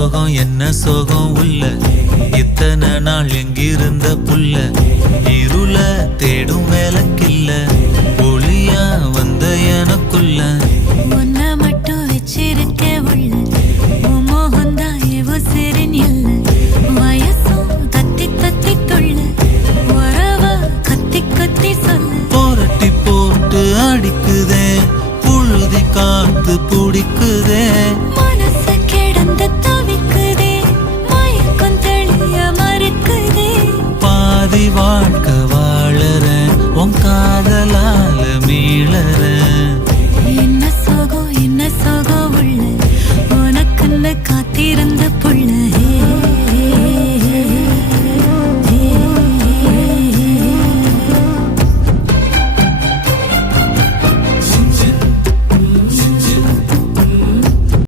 சோகம் என்ன சோகம் உள்ள இத்தனை நாள் எங்கிருந்த புல்ல இருள தேடும் வேலைக்கில்ல ஒளியா வந்த எனக்குள்ள உன்னை மட்டும் வச்சிருக்க உள்ள